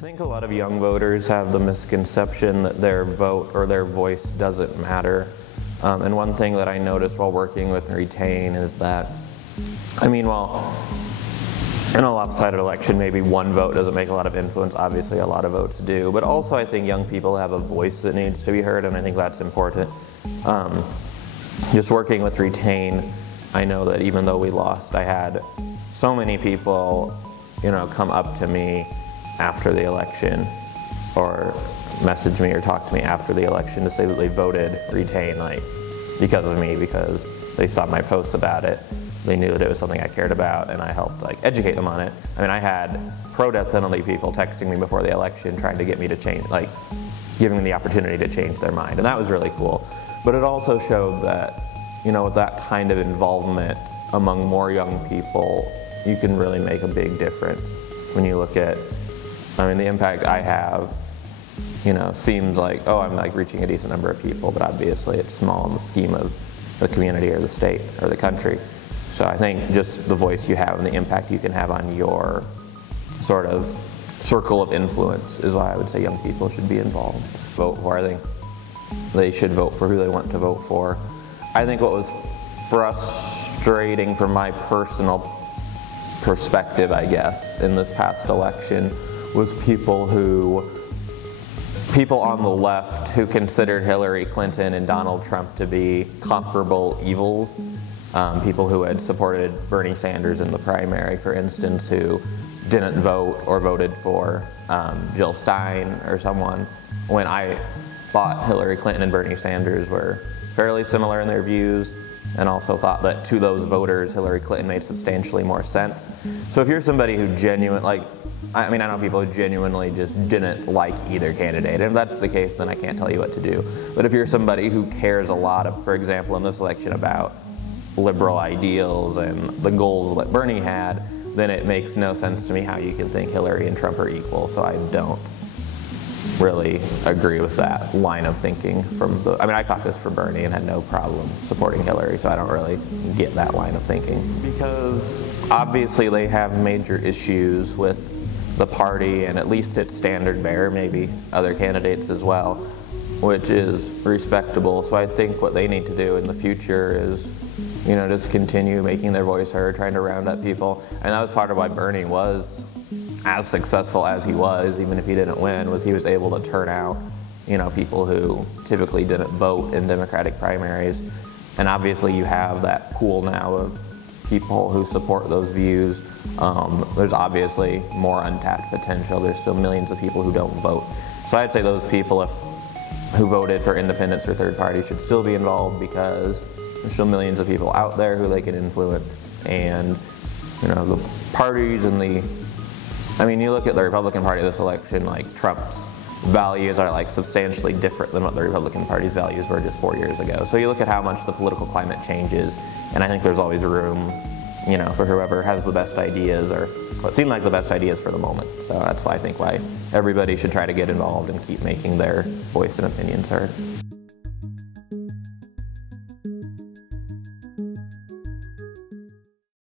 I think a lot of young voters have the misconception that their vote or their voice doesn't matter. And one thing that I noticed while working with Retain is that, while in a lopsided election, maybe one vote doesn't make a lot of influence. Obviously, a lot of votes do. But also, I think young people have a voice that needs to be heard, and I think that's important. Just working with Retain, I know that even though we lost, I had so many people, come up to me after the election or message me or talk to me after the election to say that they voted Retain, because of me, because they saw my posts about it. They knew that it was something I cared about, and I helped educate them on it. I had pro-death penalty people texting me before the election trying to get me to change, giving me the opportunity to change their mind, and that was really cool. But it also showed that, with that kind of involvement among more young people, you can really make a big difference. When you look at, the impact I have, seems like, oh, I'm reaching a decent number of people, but obviously it's small in the scheme of the community or the state or the country. So I think just the voice you have and the impact you can have on your sort of circle of influence is why I would say young people should be involved. Vote for, I think they should vote for who they want to vote for. I think what was frustrating from my personal perspective, I guess, in this past election was people on the left who considered Hillary Clinton and Donald Trump to be comparable evils. People who had supported Bernie Sanders in the primary, for instance, who didn't vote or voted for Jill Stein or someone, when I thought Hillary Clinton and Bernie Sanders were fairly similar in their views, and also thought that to those voters, Hillary Clinton made substantially more sense. So if you're somebody who I know people who genuinely just didn't like either candidate, and if that's the case, then I can't tell you what to do. But if you're somebody who cares a lot, for example, in this election about liberal ideals and the goals that Bernie had, then it makes no sense to me how you can think Hillary and Trump are equal. So I don't really agree with that line of thinking from I caucused for Bernie and had no problem supporting Hillary, so I don't really get that line of thinking. Because obviously they have major issues with the party and at least its standard bearer, maybe other candidates as well, which is respectable. So I think what they need to do in the future is just continue making their voice heard, trying to round up people. And that was part of why Bernie was as successful as he was, even if he didn't win, was he was able to turn out, people who typically didn't vote in Democratic primaries. And obviously you have that pool now of people who support those views. There's obviously more untapped potential. There's still millions of people who don't vote. So I'd say those people who voted for independents or third parties should still be involved, because there's still millions of people out there who they can influence. And the parties and you look at the Republican Party this election, Trump's values are substantially different than what the Republican Party's values were just 4 years ago. So you look at how much the political climate changes, and I think there's always room, for whoever has the best ideas or what seem like the best ideas for the moment. So that's why I think everybody should try to get involved and keep making their voice and opinions heard.